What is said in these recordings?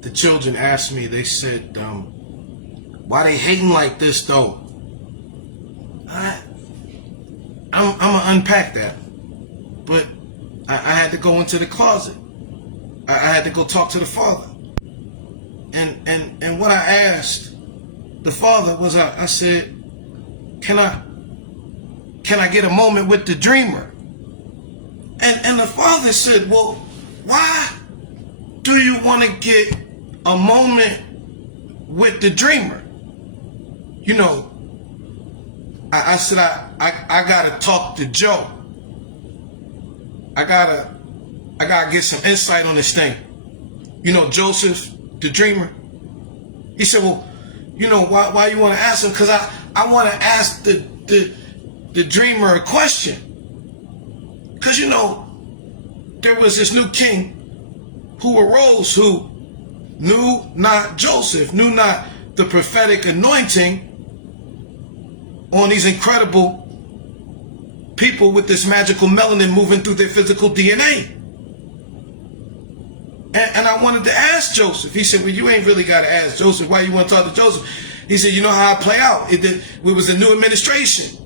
the children asked me, they said, why they hating like this though? I'm gonna unpack that. But I had to go into the closet. I had to go talk to the Father. And what I asked the Father was, I said, can I get a moment with the dreamer? And the Father said, well, why do you want to get a moment with the dreamer? You know, I said, I gotta talk to Joe. I gotta get some insight on this thing. You know, Joseph, the dreamer. He said, well, you know, why you want to ask him? Because I want to ask the dreamer a question. Because, you know, there was this new king who arose who knew not Joseph, knew not the prophetic anointing on these incredible people with this magical melanin moving through their physical DNA. And I wanted to ask Joseph. He said, well, you ain't really got to ask Joseph. Why you want to talk to Joseph? He said, you know how I play out. It was a new administration.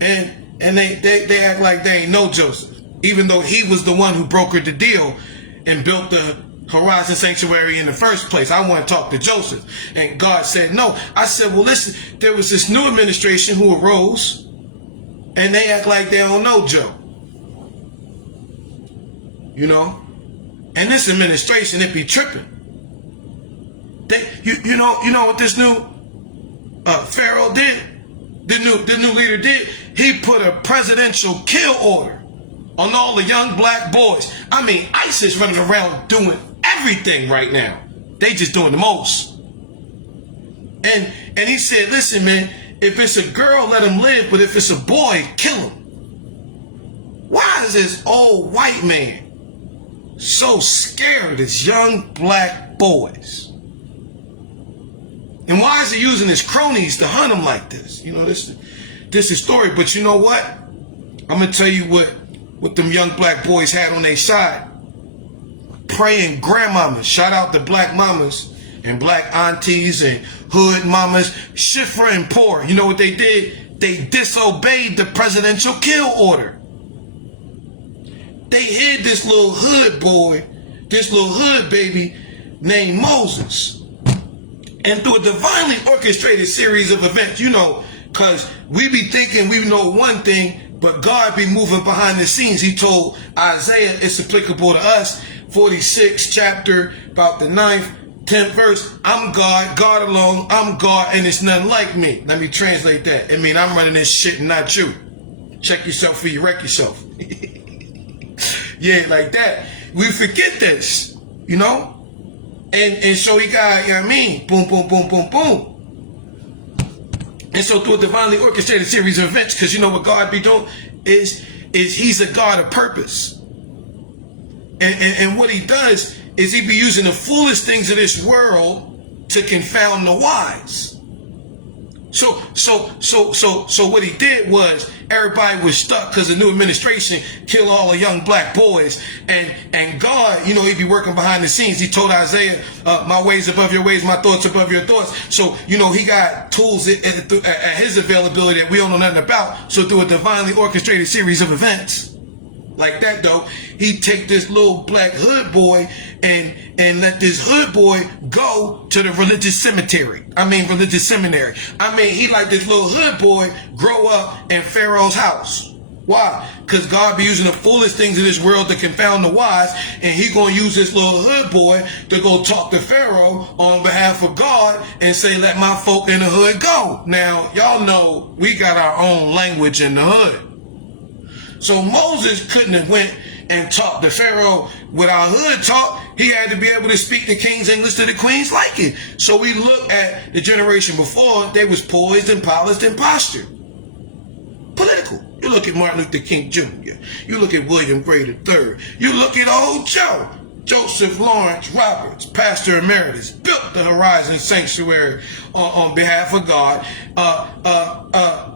And they act like they ain't know Joseph, even though he was the one who brokered the deal and built the Horizon Sanctuary in the first place. I want to talk to Joseph. And God said no. I said, well, listen, there was this new administration who arose, and they act like they don't know Joe. You know? And this administration, it be tripping. You know what this new Pharaoh did? The new leader did? He put a presidential kill order on all the young black boys. I mean, ISIS running around doing everything right now. They just doing the most. And he said, listen, man, if it's a girl, let him live, but if it's a boy, kill him. Why is this old white man so scared of his young black boys? And why is he using his cronies to hunt them like this? You know, this is story. But you know what? I'm going to tell you what them young black boys had on their side. Praying grandmamas. Shout out to black mamas and black aunties and hood mamas. Shifra and poor. You know what they did? They disobeyed the presidential kill order. They hid this little hood boy, this little hood baby named Moses. And through a divinely orchestrated series of events, you know, because we be thinking we know one thing, but God be moving behind the scenes. He told Isaiah, it's applicable to us, 46 chapter, about the 9th, 10th verse, I'm God, God alone, I'm God, and it's none like me. Let me translate that. I mean, I'm running this shit and not you. Check yourself before you wreck yourself. Yeah, like that. We forget this, you know? And so he got, you know what I mean? Boom, boom, boom, boom, boom. And so through a divinely orchestrated series of events, because you know what God be doing is he's a God of purpose. And what he does is he be using the foolish things of this world to confound the wise. So what he did was everybody was stuck because the new administration killed all the young black boys. And God, you know, he'd be working behind the scenes. He told Isaiah, my ways above your ways, my thoughts above your thoughts. So, you know, he got tools at his availability that we don't know nothing about. So through a divinely orchestrated series of events like that, though, he'd take this little black hood boy and let this hood boy go to the religious seminary. I mean, he let this little hood boy grow up in Pharaoh's house. Why? Because God be using the foolish things of this world to confound the wise, and he gonna use this little hood boy to go talk to Pharaoh on behalf of God and say, let my folk in the hood go. Now, y'all know we got our own language in the hood. So Moses couldn't have went and talked to Pharaoh with our hood talk. He had to be able to speak the king's English to the queens like it. So we look at the generation before, they was poised and polished and postured. Political. You look at Martin Luther King Jr. You look at William Gray III. You look at old Joe. Joseph Lawrence Roberts, Pastor Emeritus, built the Horizon Sanctuary on behalf of God.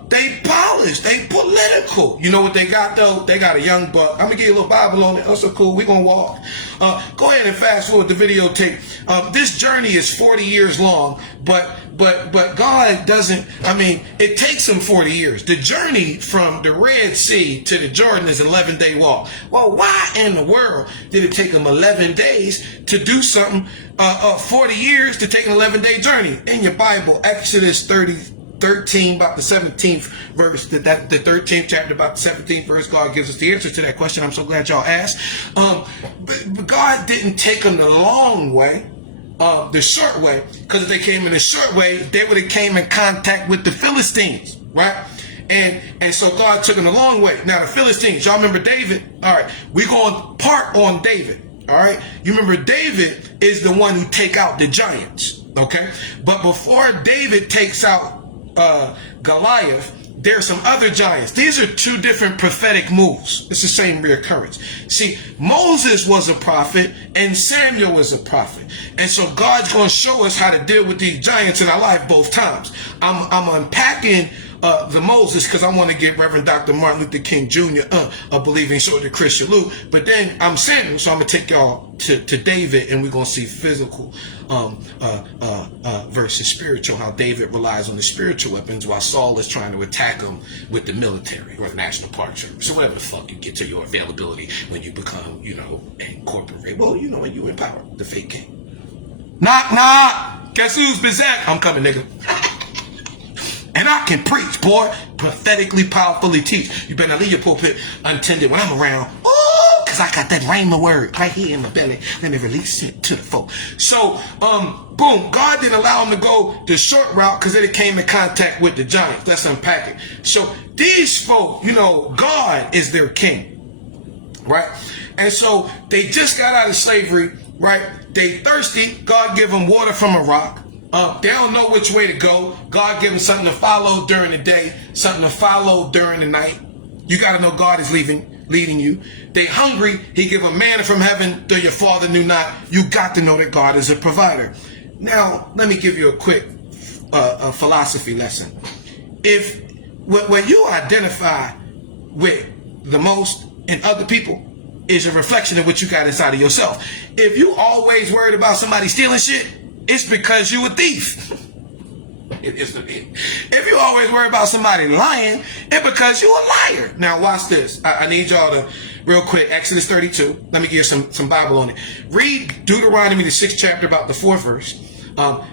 They polished. They political. You know what they got though? They got a young buck. I'm gonna give you a little Bible on it. Also cool. We're gonna walk. Go ahead and fast forward the videotape. This journey is 40 years long, but God doesn't. I mean, it takes him 40 years. The journey from the Red Sea to the Jordan is an 11-day walk. Well, why in the world did it take him 11 days to do something? 40 years to take an 11-day journey. In your Bible, Exodus 13, about the 17th verse, the 13th chapter, about the 17th verse, God gives us the answer to that question. I'm so glad y'all asked. But God didn't take them the long way, the short way, because if they came in the short way, they would have came in contact with the Philistines, right? And so God took them the long way. Now the Philistines, y'all remember David? All right, we going part on David. All right, you remember David is the one who take out the giants. Okay, but before David takes out Goliath, there's some other giants. These are two different prophetic moves. It's the same reoccurrence. See, Moses was a prophet and Samuel was a prophet. And so God's going to show us how to deal with these giants in our life both times. I'm unpacking the Moses because I want to get Reverend Dr. Martin Luther King Jr. A believing soldier Christian Luke. But then I'm Samuel, so I'm going to take y'all to David, and we're going to see physical versus spiritual, how David relies on the spiritual weapons while Saul is trying to attack him with the military or the National Park Service. So whatever the fuck you get to your availability when you become, incorporate. Well, when you empower the fake king. Knock, knock. Guess who's Bizak? I'm coming, nigga. And I can preach, boy. Prophetically, powerfully teach. You better not leave your pulpit untended when I'm around. Ooh, because I got that rhema word right here in my belly. Let me release it to the folk. So, boom. God didn't allow him to go the short route because they came in contact with the giants. Let's unpack it. So, these folk, God is their king. Right? And so, they just got out of slavery. Right? They thirsty. God give them water from a rock. They don't know which way to go. God give them something to follow during the day, something to follow during the night. You got to know God is leading you. They hungry. He give them manna from heaven, though your father knew not. You got to know that God is a provider. Now, let me give you a quick philosophy lesson. When you identify with the most in other people, is a reflection of what you got inside of yourself. If you always worried about somebody stealing shit, it's because you a thief. If you always worry about somebody lying, it's because you a liar. Now watch this. I need y'all to, real quick, Exodus 32. Let me give you some Bible on it. Read Deuteronomy, the 6th chapter, about the 4th verse.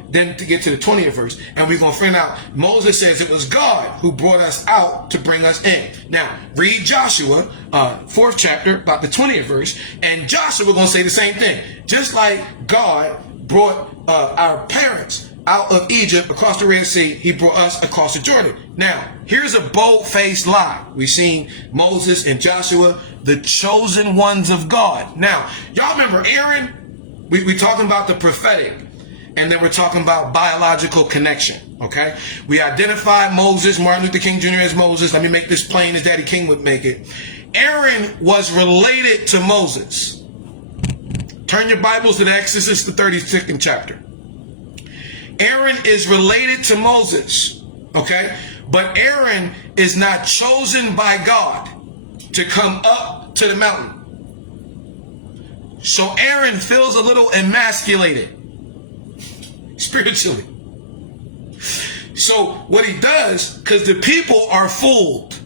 Then to get to the 20th verse. And we're going to find out, Moses says it was God who brought us out to bring us in. Now, read Joshua, 4th chapter, about the 20th verse. And Joshua going to say the same thing. Just like God brought our parents out of Egypt across the Red Sea, he brought us across the Jordan. Now, here's a bold-faced lie. We've seen Moses and Joshua, the chosen ones of God. Now, y'all remember Aaron? We talking about the prophetic, and then we're talking about biological connection, okay? We identified Moses, Martin Luther King Jr. as Moses. Let me make this plain as Daddy King would make it. Aaron was related to Moses. Turn your Bibles to the Exodus, the 32nd chapter. Aaron is related to Moses, okay? But Aaron is not chosen by God to come up to the mountain. So Aaron feels a little emasculated spiritually. So what he does, because the people are fooled.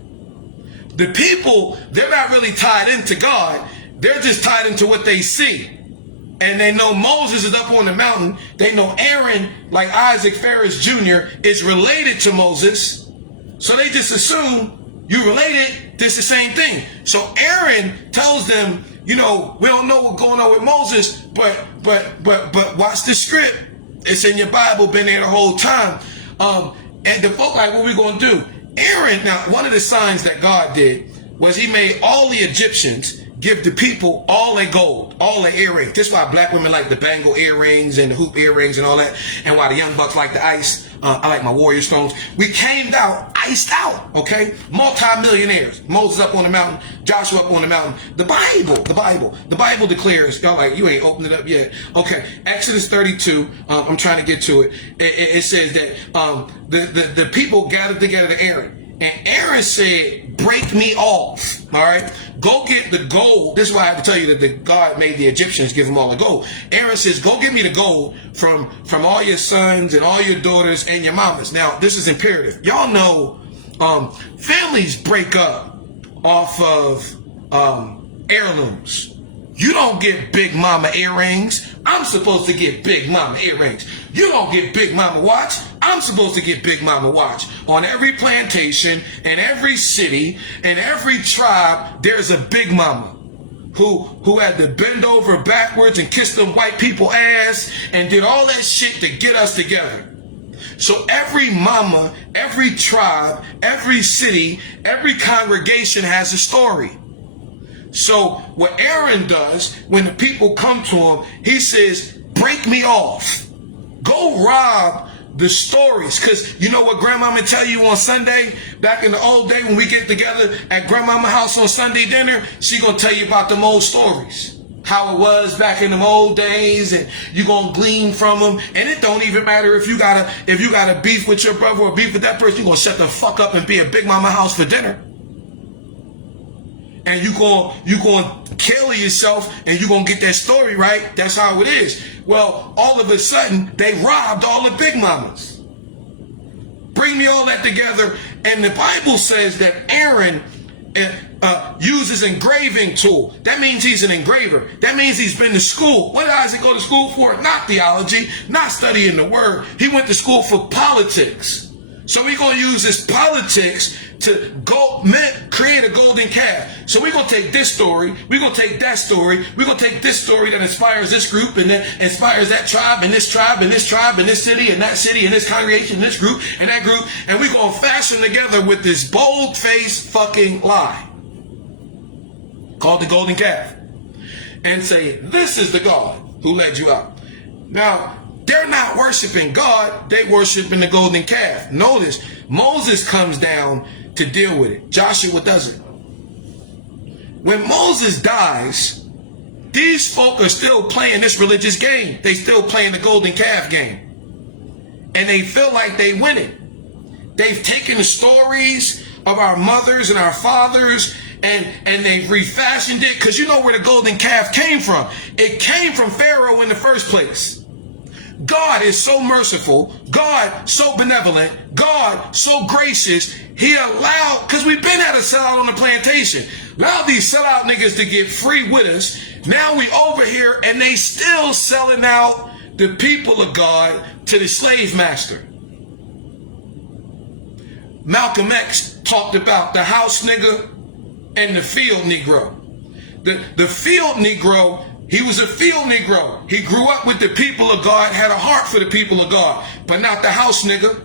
The people, they're not really tied into God. They're just tied into what they see. And they know Moses is up on the mountain. They know Aaron, like Isaac Ferris Jr., is related to Moses. So they just assume you related, this the same thing. So Aaron tells them, we don't know what's going on with Moses, but watch the script. It's in your Bible, been there the whole time. And the folk like, what we going to do? Aaron, now, one of the signs that God did was he made all the Egyptians give the people all their gold, all their earrings. This is why black women like the bangle earrings and the hoop earrings and all that. And why the young bucks like the ice. I like my warrior stones. We came out, iced out, okay? Multi-millionaires. Moses up on the mountain, Joshua up on the mountain. The Bible declares, y'all like, you ain't opened it up yet. Okay, Exodus 32, I'm trying to get to it. It says that the people gathered together to Aaron. And Aaron said, break me off. All right. Go get the gold. This is why I have to tell you that God made the Egyptians give them all the gold. Aaron says, go get me the gold from all your sons and all your daughters and your mamas. Now, this is imperative. Y'all know families break up off of heirlooms. You don't get Big Mama earrings. I'm supposed to get Big Mama earrings. You don't get Big Mama watch. I'm supposed to get Big Mama watch. On every plantation, in every city, in every tribe, there's a Big Mama who had to bend over backwards and kiss them white people ass and did all that shit to get us together. So every mama, every tribe, every city, every congregation has a story. So what Aaron does when the people come to him, he says, break me off. Go rob the stories. Because you know what grandmama tell you on Sunday? Back in the old day when we get together at grandmama's house on Sunday dinner, she gonna tell you about them old stories. How it was back in them old days, and you gonna glean from them. And it don't even matter if you got a beef with your brother or beef with that person, you gonna shut the fuck up and be at Big Mama house for dinner. And you going to kill yourself and you going to get that story right. That's how it is. Well, all of a sudden, they robbed all the Big Mamas. Bring me all that together. And the Bible says that Aaron uses engraving tool. That means he's an engraver. That means he's been to school. What does he go to school for? Not theology, not studying the word. He went to school for politics. So we're going to use this politics to create a golden calf. So we're going to take this story. We're going to take that story. We're going to take this story that inspires this group and then inspires that tribe and this tribe and this tribe and this city and that city and this congregation and this group and that group. And we're going to fashion together with this bold-faced fucking lie called the golden calf and say, this is the God who led you out. Now, they're not worshiping God, they worshiping the golden calf. Notice, Moses comes down to deal with it. Joshua doesn't. When Moses dies, these folk are still playing this religious game. They still playing the golden calf game. And they feel like they win it. They've taken the stories of our mothers and our fathers and they've refashioned it, because you know where the golden calf came from. It came from Pharaoh in the first place. God is so merciful, God so benevolent, God so gracious, he allowed, because we've been at a sellout on the plantation, allowed these sellout niggas to get free with us. Now we over here and they still selling out the people of God to the slave master. Malcolm X talked about the house nigga and the field Negro. The field Negro, he was a field Negro. He grew up with the people of God, had a heart for the people of God, but not the house nigga.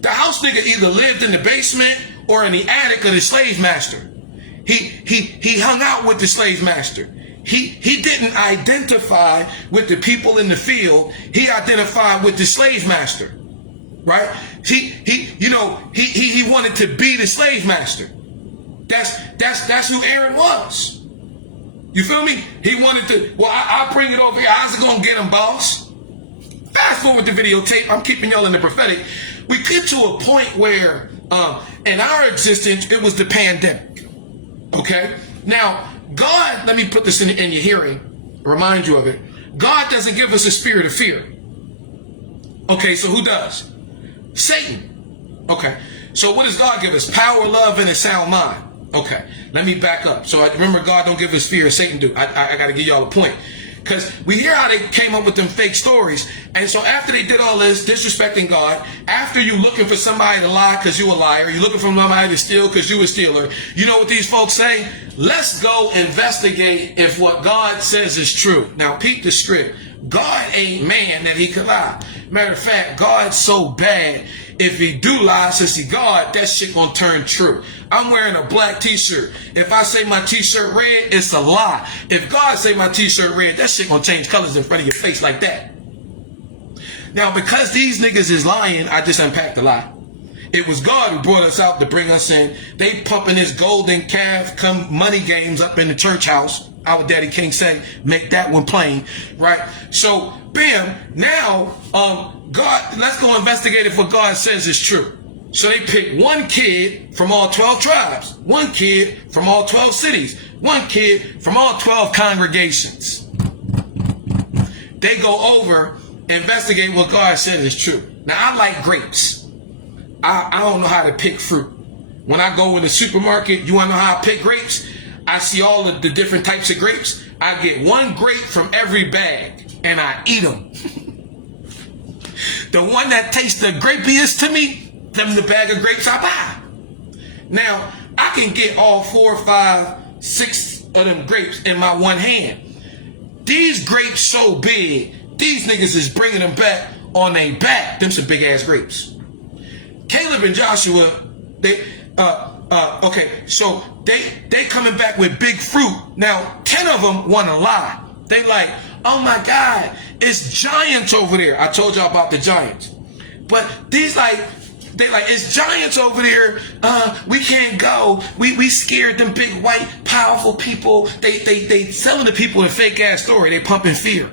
The house nigga either lived in the basement or in the attic of the slave master. He hung out with the slave master. He didn't identify with the people in the field. He identified with the slave master, right? He wanted to be the slave master. That's who Aaron was. You feel me? He wanted to, well, I'll bring it over here. How's it gonna get him, boss? Fast forward the videotape. I'm keeping y'all in the prophetic. We get to a point where, in our existence, it was the pandemic. Okay? Now, God, let me put this in your hearing, remind you of it. God doesn't give us a spirit of fear. Okay, so who does? Satan. Okay, so what does God give us? Power, love, and a sound mind. Okay, let me back up. So I remember, God don't give us fear, Satan do. I got to give y'all a point. Because we hear how they came up with them fake stories. And so after they did all this, disrespecting God, after you looking for somebody to lie because you a liar, you looking for somebody to steal because you a stealer, you know what these folks say? Let's go investigate if what God says is true. Now, peep the script. God ain't man that he could lie. Matter of fact, God's so bad, if he do lie, since he God, that shit gonna turn true. I'm wearing a black t-shirt. If I say my t-shirt red, it's a lie. If God say my t-shirt red, that shit gonna change colors in front of your face like that. Now, because these niggas is lying, I just unpacked the lie. It was God who brought us out to bring us in. They pumping this golden calf come money games up in the church house. Our daddy King say, make that one plain, right? So, bam, now, God, let's go investigate if what God says is true. So they pick one kid from all 12 tribes, one kid from all 12 cities, one kid from all 12 congregations. They go over, investigate what God said is true. Now, I like grapes. I don't know how to pick fruit. When I go in the supermarket, you want to know how I pick grapes? I see all of the different types of grapes. I get one grape from every bag, and I eat them. The one that tastes the grapiest to me, them the bag of grapes I buy. Now, I can get all 4, 5, 6 of them grapes in my one hand. These grapes so big, these niggas is bringing them back on their back. Them some big ass grapes. Caleb and Joshua, they coming back with big fruit. Now, 10 of them want to lie. They like, oh my God, it's giants over there. I told y'all about the giants. But these it's giants over there. We can't go. We scared them big white powerful people. They selling the people a fake ass story. They pumping fear.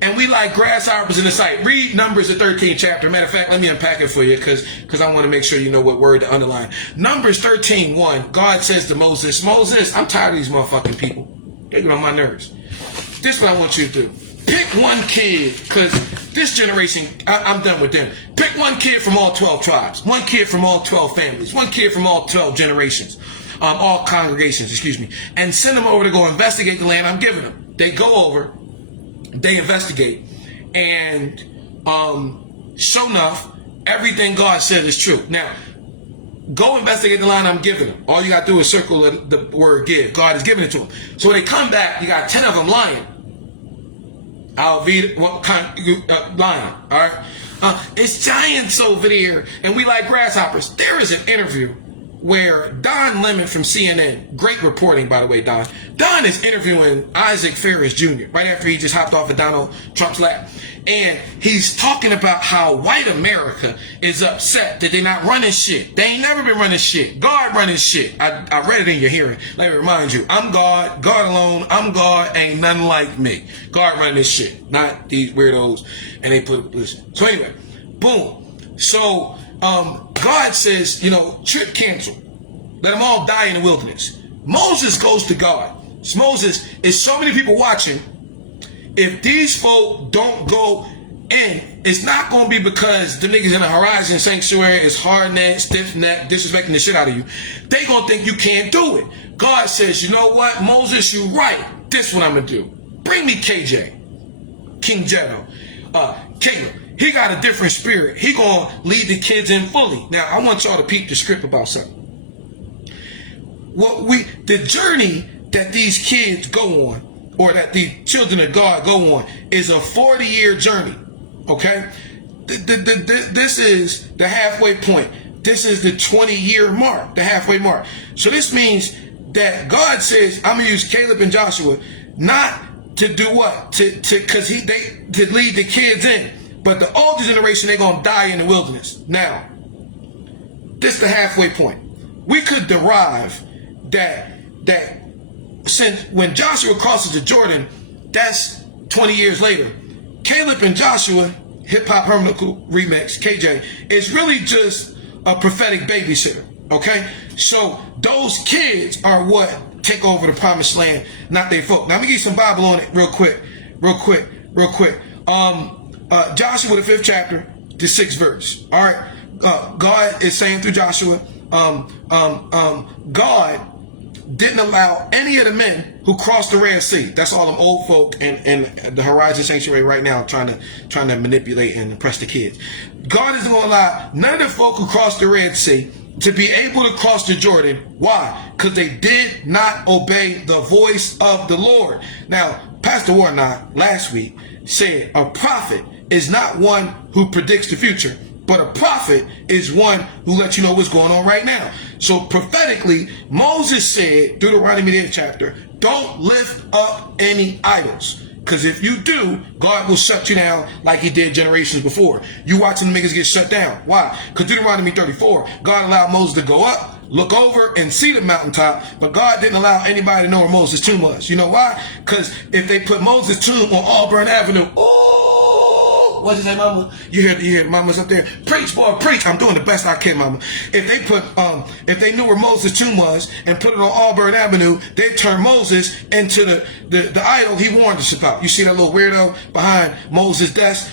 And we like grasshoppers in the sight. Read Numbers, the 13th chapter. Matter of fact, let me unpack it for you because I want to make sure you know what word to underline. Numbers 13:1. God says to Moses, Moses, I'm tired of these motherfucking people. They get on my nerves. This is what I want you to do. Pick one kid, because this generation, I'm done with them. Pick one kid from all 12 tribes. One kid from all 12 families. One kid from all 12 generations. All congregations, excuse me. And send them over to go investigate the land I'm giving them. They go over. They investigate, and sure enough, everything God said is true. Now, go investigate the line I'm giving them. All you got to do is circle the word give. God is giving it to them. So when they come back, you got 10 of them lying. Lying, all right? It's giants over there, and we like grasshoppers. There is an interview where Don Lemon from CNN, great reporting, by the way, Don. Don is interviewing Isaac Ferris Jr. right after he just hopped off of Donald Trump's lap. And he's talking about how white America is upset that they're not running shit. They ain't never been running shit. God running shit. I read it in your hearing. Let me remind you, I'm God, God alone. I'm God, ain't nothing like me. God running this shit, not these weirdos. And they put, listen. So anyway, boom. So, God says, trip cancel. Let them all die in the wilderness. Moses goes to God. Moses, is so many people watching. If these folk don't go in, it's not going to be because the niggas in the Horizon Sanctuary is hard-necked, stiff-necked, disrespecting the shit out of you. They going to think you can't do it. God says, you know what, Moses, you right. This what I'm going to do. Bring me KJ, King Jeddo, Caleb. He got a different spirit. He gonna lead the kids in fully. Now, I want y'all to peep the script about something. The journey that these kids go on, or that the children of God go on, is a 40-year journey. Okay? This is the halfway point. This is the 20-year mark, the halfway mark. So this means that God says, I'm gonna use Caleb and Joshua not to do what? To lead the kids in. But the older generation, they're going to die in the wilderness. Now, this is the halfway point. We could derive that since when Joshua crosses the Jordan, that's 20 years later. Caleb and Joshua, Hip Hop Hermeneutical Remix, KJ, is really just a prophetic babysitter. Okay? So those kids are what take over the promised land, not their folk. Now, let me give you some Bible on it real quick. Joshua, the 5th chapter, the 6th verse. All right. God is saying through Joshua, God didn't allow any of the men who crossed the Red Sea. That's all them old folk and the Horizon Sanctuary right now trying to manipulate and impress the kids. God isn't going to allow none of the folk who crossed the Red Sea to be able to cross the Jordan. Why? Because they did not obey the voice of the Lord. Now, Pastor Warnock last week said a prophet is not one who predicts the future, but a prophet is one who lets you know what's going on right now. So prophetically, Moses said, Deuteronomy 8th chapter, don't lift up any idols. Because if you do, God will shut you down like he did generations before. You watching the niggas get shut down. Why? Because Deuteronomy 34, God allowed Moses to go up, look over, and see the mountaintop, but God didn't allow anybody to know where Moses' tomb was. You know why? Because if they put Moses' tomb on Auburn Avenue, What's his name, mama? You hear the mamas up there? Preach, boy, preach. I'm doing the best I can, mama. If they knew where Moses' tomb was and put it on Auburn Avenue, they'd turn Moses into the idol he warned us about. You see that little weirdo behind Moses' desk?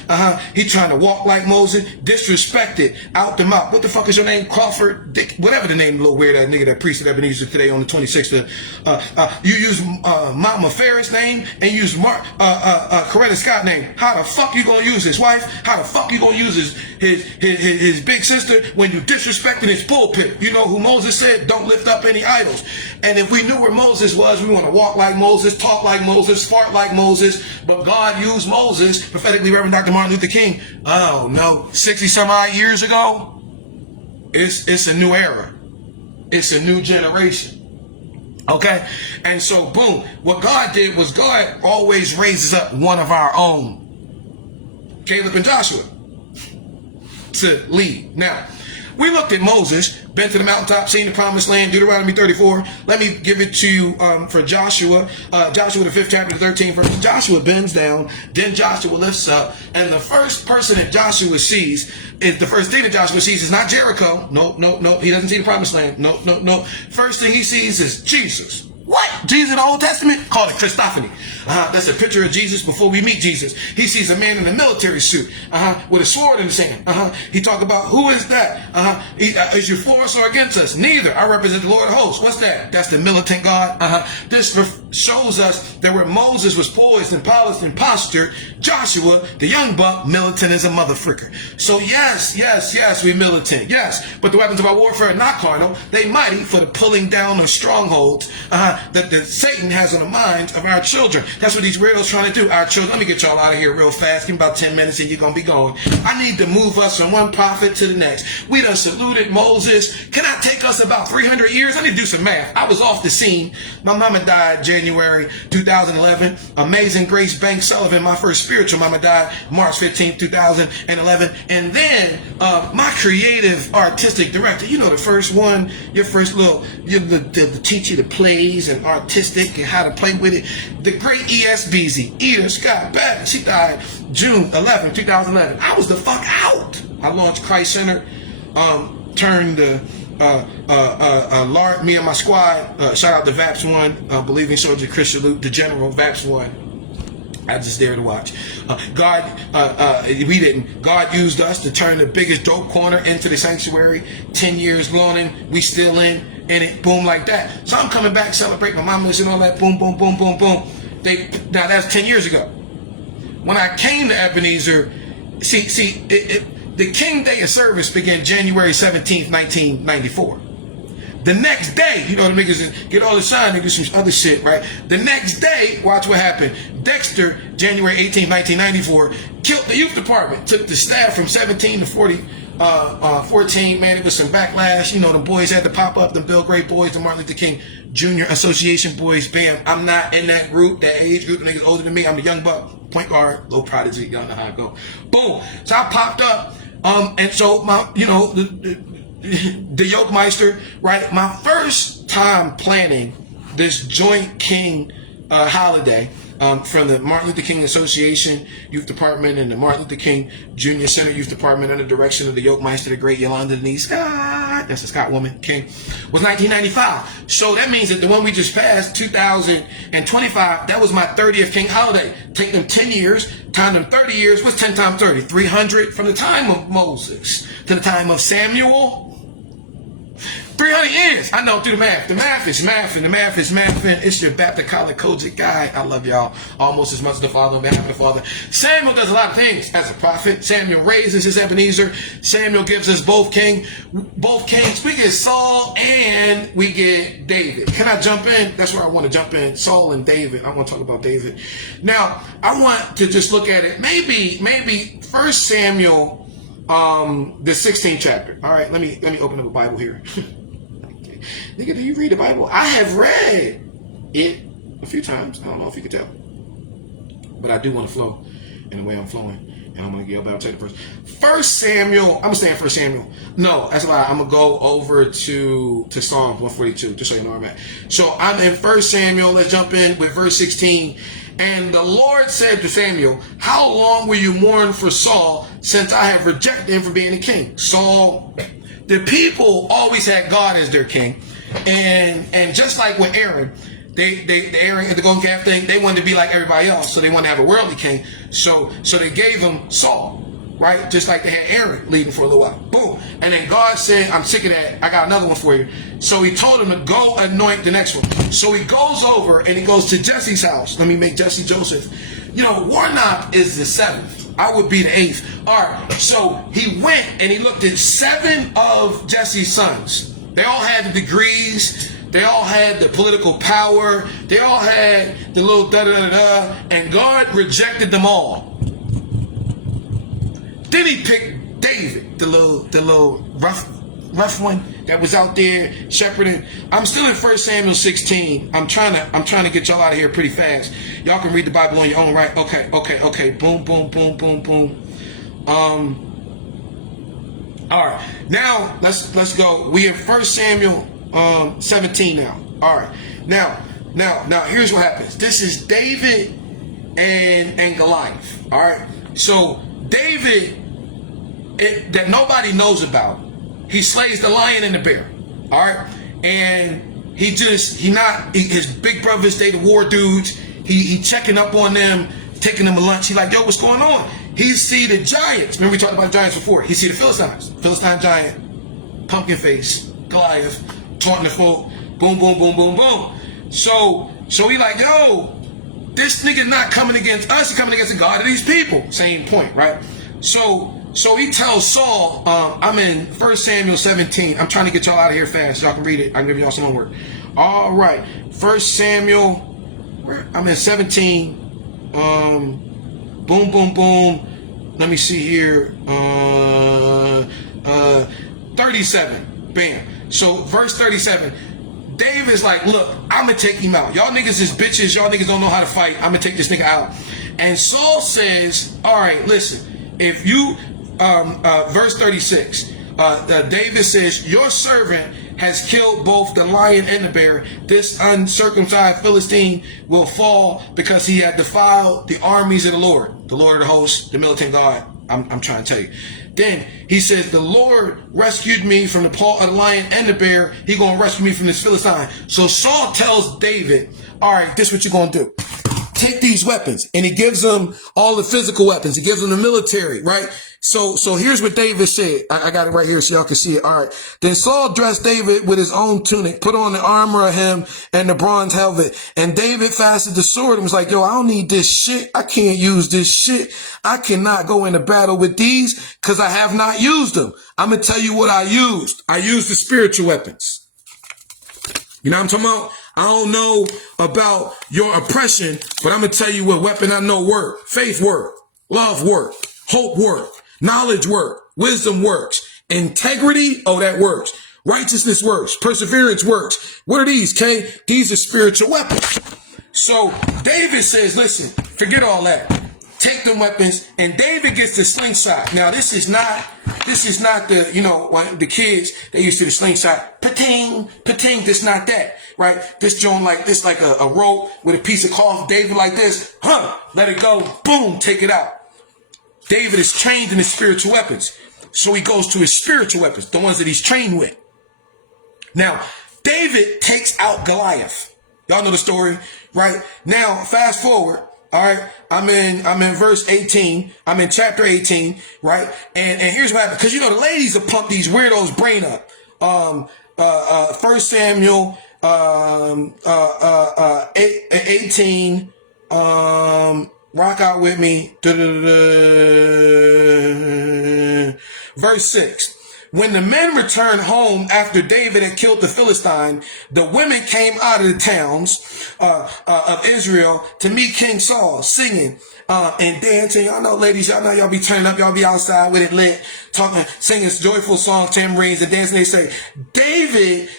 He trying to walk like Moses, disrespected, out the mouth. What the fuck is your name? Crawford? Dick, whatever the name, little weird nigga that preached at Ebenezer today on the 26th. You use Mama Ferris' name and use Coretta Scott name. How the fuck you gonna use his wife? How the fuck you gonna use his big sister when you disrespecting his pulpit? You know who Moses said, don't lift up any idols. And if we knew where Moses was, we want to walk like Moses, talk like Moses, fart like Moses. But God used Moses, prophetically Reverend Dr. Martin Luther King, oh no, 60 some odd years ago. It's a new era. It's a new generation. Okay? And so, boom. What God did was God always raises up one of our own. Caleb and Joshua. To lead. Now, we looked at Moses, been to the mountaintop, seen the promised land, Deuteronomy 34. Let me give it to you for Joshua. Joshua, the 5th chapter, 13 verse. Joshua bends down, then Joshua lifts up. And the first person that Joshua sees, the first thing that Joshua sees is not Jericho. Nope. He doesn't see the promised land. Nope. First thing he sees is Jesus. What? Jesus in the Old Testament? Called it Christophany. That's a picture of Jesus before we meet Jesus. He sees a man in a military suit with a sword in his hand. He talk about, who is that? Is you for us or against us? Neither. I represent the Lord of hosts. What's that? That's the militant God. This shows us that where Moses was poised and polished and postured, Joshua, the young buck, militant as a motherfricker. So yes, we militant. Yes, but the weapons of our warfare are not carnal. They mighty for the pulling down of strongholds that Satan has on the minds of our children. That's what these weirdos trying to do. Our children. Let me get y'all out of here real fast. Give me about 10 minutes and you're going to be going. I need to move us from one prophet to the next. We done saluted Moses. Can I take us about 300 years? I need to do some math. I was off the scene. My mama died January 2011. Amazing Grace Banks Sullivan, my first spiritual mama, died March 15, 2011. And then my creative artistic director, you know, the first one, your first little, the teach you the plays and artistic and how to play with it. The great ESBZ, Eda Scott Baptist, she died June 11, 2011. I was the fuck out. I launched Christ Center, turned the me and my squad, shout out to Vaps One, Believing Soldier, Christian Luke, the General, Vaps One. I just dare to watch. God used us to turn the biggest dope corner into the sanctuary. 10 years loaning, we still in it, boom, like that. So I'm coming back, celebrate my mamas and all that, boom, boom, boom, boom, boom. Now that's 10 years ago. When I came to Ebenezer, the King Day of Service began January 17th, 1994. The next day, you know, the niggas get all the shine, they do some other shit, right? The next day, watch what happened. Dexter, January 18th, 1994, killed the youth department, took the staff from 17 to 14, man, it was some backlash. You know, the boys had to pop up, the Bill Gray boys, the Martin Luther King Jr. Association boys, bam. I'm not in that group, that age group, the niggas older than me. I'm the young buck, point guard, low prodigy, y'all know how I go. Boom. So I popped up, and so my, you know, the Yoke Meister, right? My first time planning this joint King holiday from the Martin Luther King Association Youth Department and the Martin Luther King Jr. Center Youth Department under the direction of the Yoke Meister, the great Yolanda Denise Scott, that's a Scott woman, King, was 1995. So that means that the one we just passed, 2025, that was my 30th King holiday. Take them 10 years, time them 30 years, what's 10 times 30? 300 from the time of Moses to the time of Samuel. 300 years. I know, do the math. The math is math, and the math is math. It's your Baptist College Kojic guy. I love y'all almost as much as the Father on behalf of the Father. Samuel does a lot of things as a prophet. Samuel raises his Ebenezer. Samuel gives us both kings. We get Saul and we get David. Can I jump in? That's where I want to jump in. Saul and David. I want to talk about David. Now, I want to just look at it. Maybe 1 Samuel, the 16th chapter. All right, let me open up a Bible here. Nigga, do you read the Bible? I have read it a few times. I don't know if you can tell. But I do want to flow in the way I'm flowing. And I'm going to get up. I'll take the first. 1 Samuel. I'm going to stay in 1 Samuel. No, that's a lie. I'm going to go over to Psalms 142, just so you know where I'm at. So I'm in 1 Samuel. Let's jump in with verse 16. And the Lord said to Samuel, how long will you mourn for Saul, since I have rejected him from being the king? Saul, the people always had God as their king. And just like with Aaron, the Aaron and the golden calf thing, they wanted to be like everybody else, so they wanted to have a worldly king. So they gave him Saul, right? Just like they had Aaron leading for a little while. Boom. And then God said, I'm sick of that. I got another one for you. So he told him to go anoint the next one. So he goes over and he goes to Jesse's house. Let me make Jesse Joseph. You know, Warnock is the 7th. I would be the 8th. All right. So he went and he looked at 7 of Jesse's sons. They all had the degrees. They all had the political power. They all had the little da-da-da-da. And God rejected them all. Then he picked David, the little rough one that was out there shepherding. I'm still in 1 Samuel 16. I'm trying to get y'all out of here pretty fast. Y'all can read the Bible on your own, right? Okay. Boom, boom, boom, boom, boom. All right. Now let's go. We in 1 Samuel 17 now. All right. Now here's what happens. This is David and Goliath. All right. So David, that nobody knows about, he slays the lion and the bear. All right. And his big brothers, they the war dudes. He checking up on them, taking them a lunch. He like, yo, what's going on? He see the giants. Remember we talked about giants before. He see the Philistines. Philistine giant, pumpkin face, Goliath, taunting the folk. Boom, boom, boom, boom, boom. So he like, yo, this nigga not coming against us. He's coming against the God of these people. Same point, right? So he tells Saul, I'm in 1 Samuel 17. I'm trying to get y'all out of here fast. Y'all can read it. I can give y'all some homework. All right. 1 Samuel, I'm in 17. Boom, boom, boom. Let me see here. 37. Bam. So verse 37. David's like, look, I'm going to take him out. Y'all niggas is bitches. Y'all niggas don't know how to fight. I'm going to take this nigga out. And Saul says, all right, listen, if you, verse 36, David says, your servant has killed both the lion and the bear. This uncircumcised Philistine will fall because he had defiled the armies of the Lord of the hosts, the militant God. I'm trying to tell you. Then he says, the Lord rescued me from the paw of the lion and the bear. He gonna rescue me from this Philistine. So Saul tells David, all right, this is what you're gonna do. Take these weapons. And he gives them all the physical weapons. He gives them the military, right? So here's what David said. I got it right here so y'all can see it. All right. Then Saul dressed David with his own tunic, put on the armor of him and the bronze helmet. And David fastened the sword and was like, yo, I don't need this shit. I can't use this shit. I cannot go into battle with these because I have not used them. I'm going to tell you what I used. I used the spiritual weapons. You know what I'm talking about? I don't know about your oppression, but I'm going to tell you what weapon I know work. Faith work. Love work. Hope work. Knowledge work. Wisdom works. Integrity, oh, that works. Righteousness works. Perseverance works. What are these, Kay? These are spiritual weapons. So David says, listen, forget all that. Take them weapons, and David gets the slingshot. Now, this is not the, you know, the kids, they used to the slingshot. Pating, pating, this not that, right? This joint like this, like a rope with a piece of cloth. David like this, let it go, boom, take it out. David is trained in his spiritual weapons. So he goes to his spiritual weapons, the ones that he's trained with. Now, David takes out Goliath. Y'all know the story, right? Now, fast forward. All right, I'm in verse 18. I'm in chapter 18, right? And here's what happened. Because, you know, the ladies will pump these weirdos' brain up. 1 Samuel 18. Rock out with me. Verse 6. When the men returned home after David had killed the Philistine, the women came out of the towns of Israel to meet King Saul, singing and dancing. Y'all know, ladies, y'all know y'all be turning up, y'all be outside with it lit, talking, singing joyful songs, tambourines, and dancing. They say,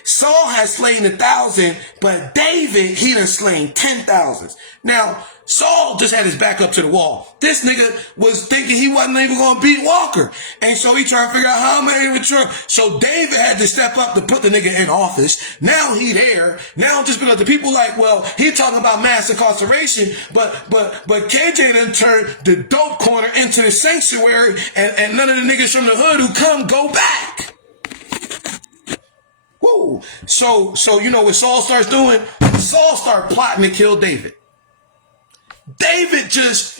Saul has slain 1,000, but David, he done slain 10,000. Now, Saul just had his back up to the wall. This nigga was thinking he wasn't even going to beat Walker. And so he tried to figure out how am I even sure. So David had to step up to put the nigga in office. Now he there. Now just because the people like, well, he talking about mass incarceration, but KJ done turned the dope corner into the sanctuary, and none of the niggas from the hood who come go back. Woo. So you know what Saul starts doing? Saul start plotting to kill David. David just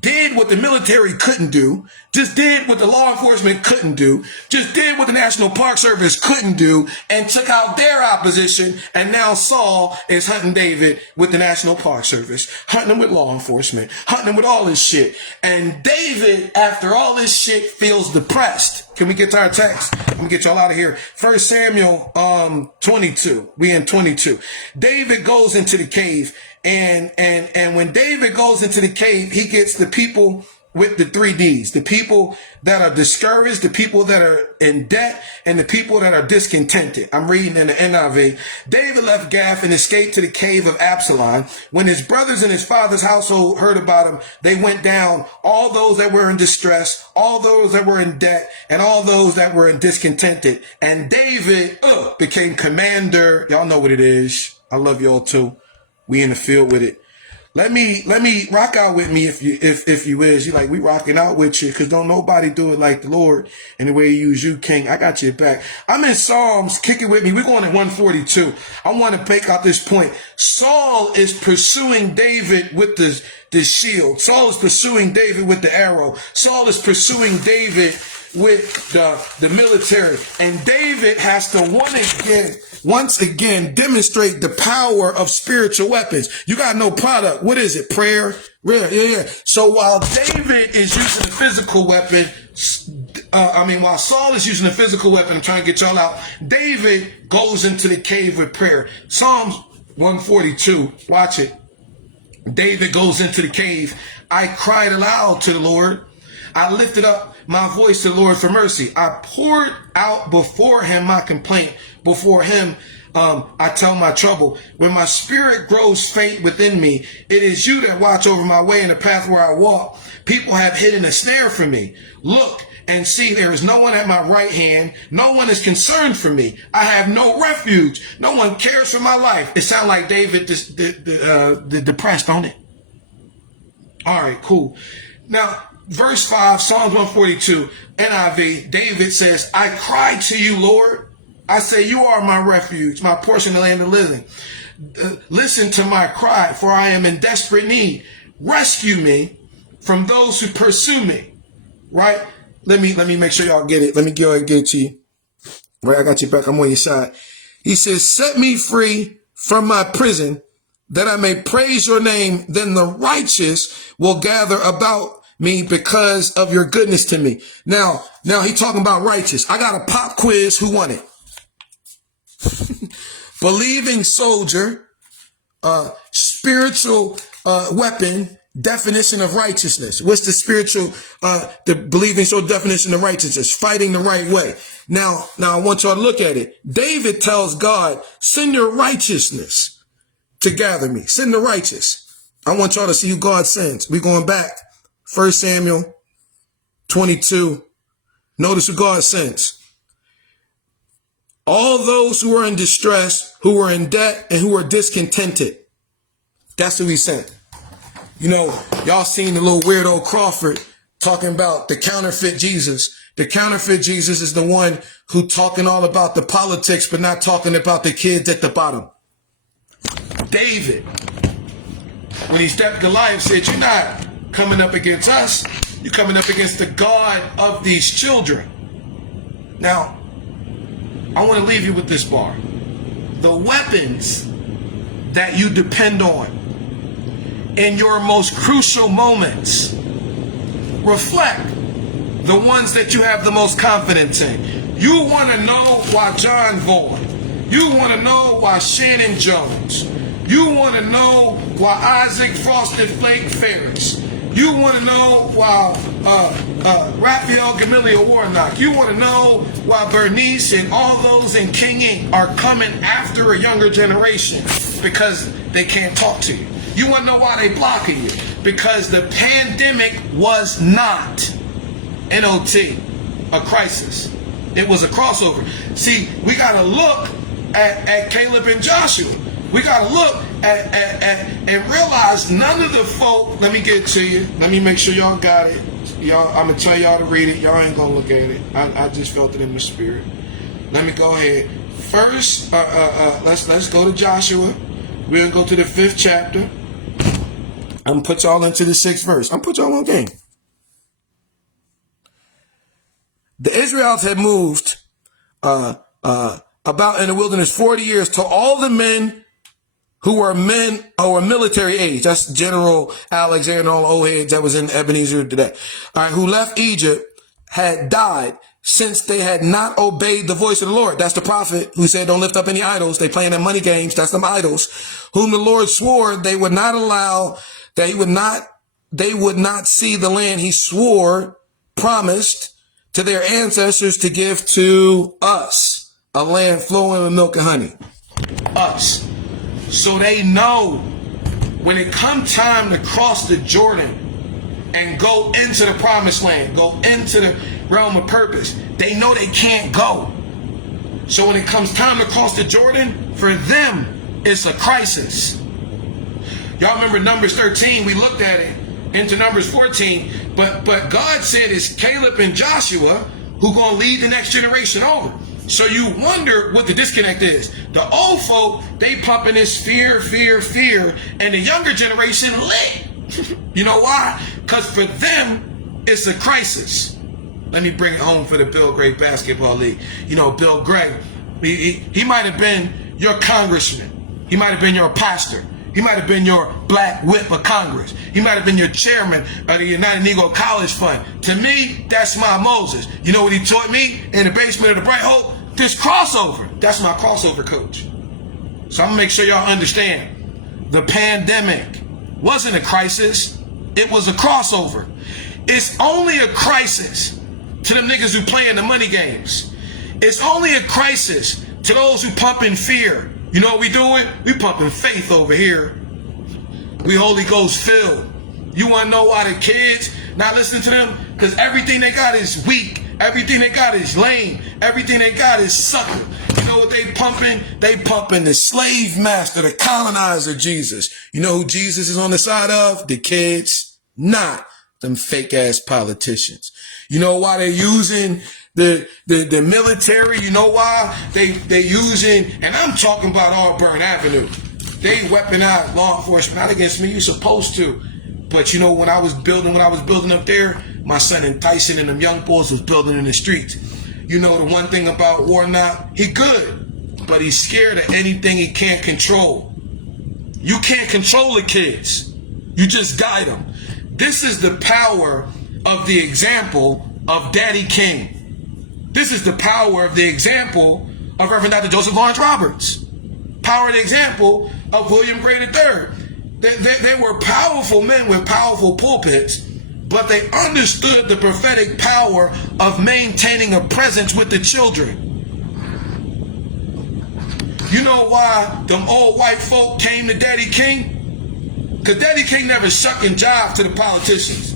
did what the military couldn't do, just did what the law enforcement couldn't do, just did what the National Park Service couldn't do, and took out their opposition. And now Saul is hunting David with the National Park Service, hunting him with law enforcement, hunting him with all this shit. And David, after all this shit, feels depressed. Can we get to our text? I'm gonna get y'all out of here. 1 Samuel 22. We in 22. David goes into the cave. And when David goes into the cave, he gets the people with the 3 Ds, the people that are discouraged, the people that are in debt, and the people that are discontented. I'm reading in the NIV. David left Gath and escaped to the cave of Absalom. When his brothers and his father's household heard about him, they went down, all those that were in distress, all those that were in debt, and all those that were in discontented. And David became commander. Y'all know what it is. I love y'all too. We in the field with it. Let me rock out with me if you is. You like, we rocking out with you, because don't nobody do it like the Lord and the way he used you, King. I got your back. I'm in Psalms. Kick it with me. We're going at 142. I want to make out this point. Saul is pursuing David with the shield. Saul is pursuing David with the arrow. Saul is pursuing David with the military. And David has to once again demonstrate the power of spiritual weapons. You got no product. What is it? Prayer? Yeah. So while David is using a physical weapon, while Saul is using a physical weapon, I'm trying to get y'all out, David goes into the cave with prayer. Psalms 142. Watch it. David goes into the cave. I cried aloud to the Lord. I lifted up my voice to the Lord for mercy. I poured out before him my complaint. Before him, I tell my trouble. When my spirit grows faint within me, it is you that watch over my way in the path where I walk. People have hidden a snare for me. Look and see, there is no one at my right hand. No one is concerned for me. I have no refuge. No one cares for my life. It sounds like David depressed, don't it? All right, cool. Now, verse 5, Psalms 142, NIV, David says, I cry to you, Lord. I say, you are my refuge, my portion in the land of the living. Listen to my cry, for I am in desperate need. Rescue me from those who pursue me. Right? Let me make sure y'all get it. Let me go ahead and get it to you. Right, I got you back. I'm on your side. He says, set me free from my prison, that I may praise your name. Then the righteous will gather about me because of your goodness to me. Now he talking about righteous. I got a pop quiz. Who won it? Believing soldier, spiritual weapon, definition of righteousness. What's the spiritual, the believing soldier definition of righteousness? Fighting the right way. Now I want y'all to look at it. David tells God, send your righteousness to gather me. Send the righteous. I want y'all to see who God sends. We're going back. 1 Samuel 22. Notice who God sends. All those who are in distress, who are in debt, and who are discontented. That's who he sent. You know, y'all seen the little weirdo Crawford talking about the counterfeit Jesus. The counterfeit Jesus is the one who talking all about the politics, but not talking about the kids at the bottom. David, when he stepped Goliath, said, you're not coming up against us. You're coming up against the God of these children. Now, I want to leave you with this bar. The weapons that you depend on in your most crucial moments reflect the ones that you have the most confidence in. You want to know why John Vaughn. You want to know why Shannon Jones. You want to know why Isaac Frosted Flake Ferris. You want to know why Raphael Gamaliel Warnock. You want to know why Bernice and all those in King Inc. are coming after a younger generation, because they can't talk to you. You want to know why they blocking you? Because the pandemic was not, N-O-T, a crisis. It was a crossover. See, we got to look at Caleb and Joshua. We got to look at and realize none of the folk, let me get it to you. Let me make sure y'all got it. Y'all, I'm going to tell y'all to read it. Y'all ain't going to look at it. I just felt it in the spirit. Let me go ahead. First, let's go to Joshua. We're going to go to the 5th chapter. I'm going to put y'all into the 6th verse. I'm going to put y'all on game. The Israelites had moved about in the wilderness 40 years till all the men who were military age. That's General Alexander and all the old heads that was in Ebenezer today. All right, who left Egypt had died, since they had not obeyed the voice of the Lord. That's the prophet who said, don't lift up any idols. They playing their money games. That's them idols, whom the Lord swore they would not allow, they would not see the land he swore, promised to their ancestors to give to us, a land flowing with milk and honey. Us. So they know when it come time to cross the Jordan and go into the promised land, go into the realm of purpose, they know they can't go. So when it comes time to cross the Jordan, for them, it's a crisis. Y'all remember Numbers 13, we looked at it, into Numbers 14, but God said it's Caleb and Joshua who gonna lead the next generation over. So you wonder what the disconnect is. The old folk, they pumping this fear, and the younger generation lit. You know why? Because for them, it's a crisis. Let me bring it home for the Bill Gray Basketball League. You know, Bill Gray, he might have been your congressman. He might have been your pastor. He might have been your black whip of Congress. He might have been your chairman of the United Negro College Fund. To me, that's my Moses. You know what he taught me in the basement of the Bright Hope? This crossover. That's my crossover coach. So I'm going to make sure y'all understand. The pandemic wasn't a crisis. It was a crossover. It's only a crisis to them niggas who play in the money games. It's only a crisis to those who pump in fear. You know what we doing? We pumping faith over here. We Holy Ghost filled. You want to know why the kids not listening to them? Because everything they got is weak. Everything they got is lame. Everything they got is sucker. You know what they pumping? They pumping the slave master, the colonizer Jesus. You know who Jesus is on the side of? The kids, not them fake ass politicians. You know why they're using the military? You know why they using, and I'm talking about Auburn Avenue. They weaponize law enforcement, not against me. You're supposed to. But you know, when I was building up there, my son and Tyson and them young boys was building in the streets. You know, the one thing about Warnock, he good, but he's scared of anything he can't control. You can't control the kids. You just guide them. This is the power of the example of Daddy King. This is the power of the example of Reverend Dr. Joseph Lawrence Roberts. Power of the example of William Gray III. They were powerful men with powerful pulpits, but they understood the prophetic power of maintaining a presence with the children. You know why them old white folk came to Daddy King? Because Daddy King never shuck and jive to the politicians.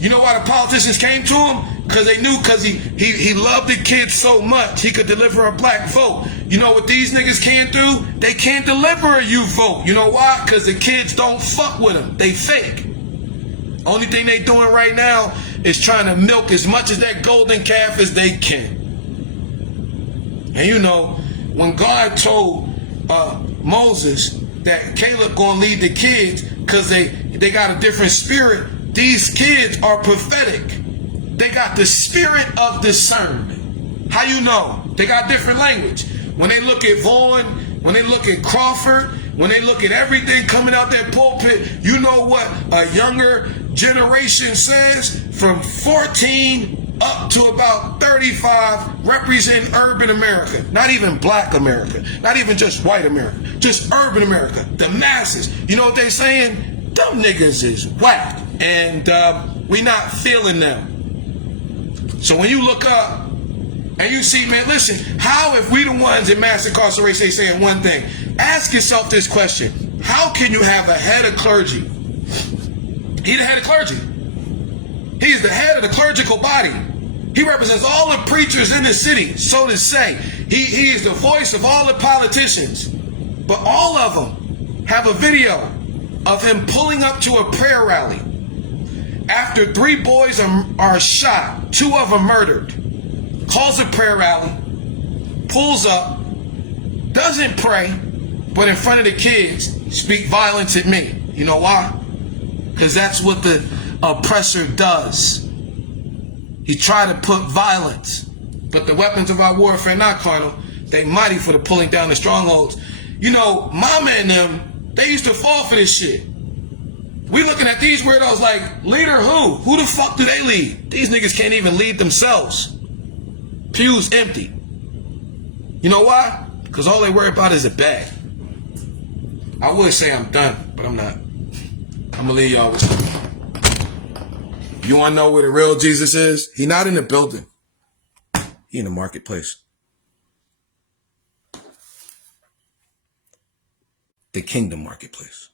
You know why the politicians came to him? Because they knew, because he loved the kids so much, he could deliver a black vote. You know what these niggas can't do? They can't deliver a youth vote. You know why? Because the kids don't fuck with them. They fake. Only thing they doing right now is trying to milk as much as that golden calf as they can. And you know, when God told Moses that Caleb gonna lead the kids because they got a different spirit, these kids are prophetic. They got the spirit of discernment. How you know? They got different language. When they look at Vaughn, when they look at Crawford, when they look at everything coming out that pulpit, you know what a younger generation says? From 14 up to about 35 represent urban America. Not even black America. Not even just white America. Just urban America. The masses. You know what they saying? Them niggas is whack. And we not feeling them. So when you look up and you see, man, listen, how if we the ones in mass incarceration, they saying one thing? Ask yourself this question. How can you have a head of clergy? He's the head of clergy. He's the head of the clerical body. He represents all the preachers in the city, so to say. He is the voice of all the politicians. But all of them have a video of him pulling up to a prayer rally after 3 boys are shot, 2 of them murdered. Calls a prayer rally, pulls up, doesn't pray, but in front of the kids, speak violence at me. You know why? Because that's what the oppressor does. He tried to put violence, but the weapons of our warfare not carnal. They mighty for the pulling down the strongholds. You know, mama and them, they used to fall for this shit. We looking at these weirdos like, leader who? Who the fuck do they lead? These niggas can't even lead themselves. Pews empty. You know why? Because all they worry about is a bag. I would say I'm done, but I'm not. I'm gonna leave y'all with something. You wanna know where the real Jesus is? He not in the building. He in the marketplace. The kingdom marketplace.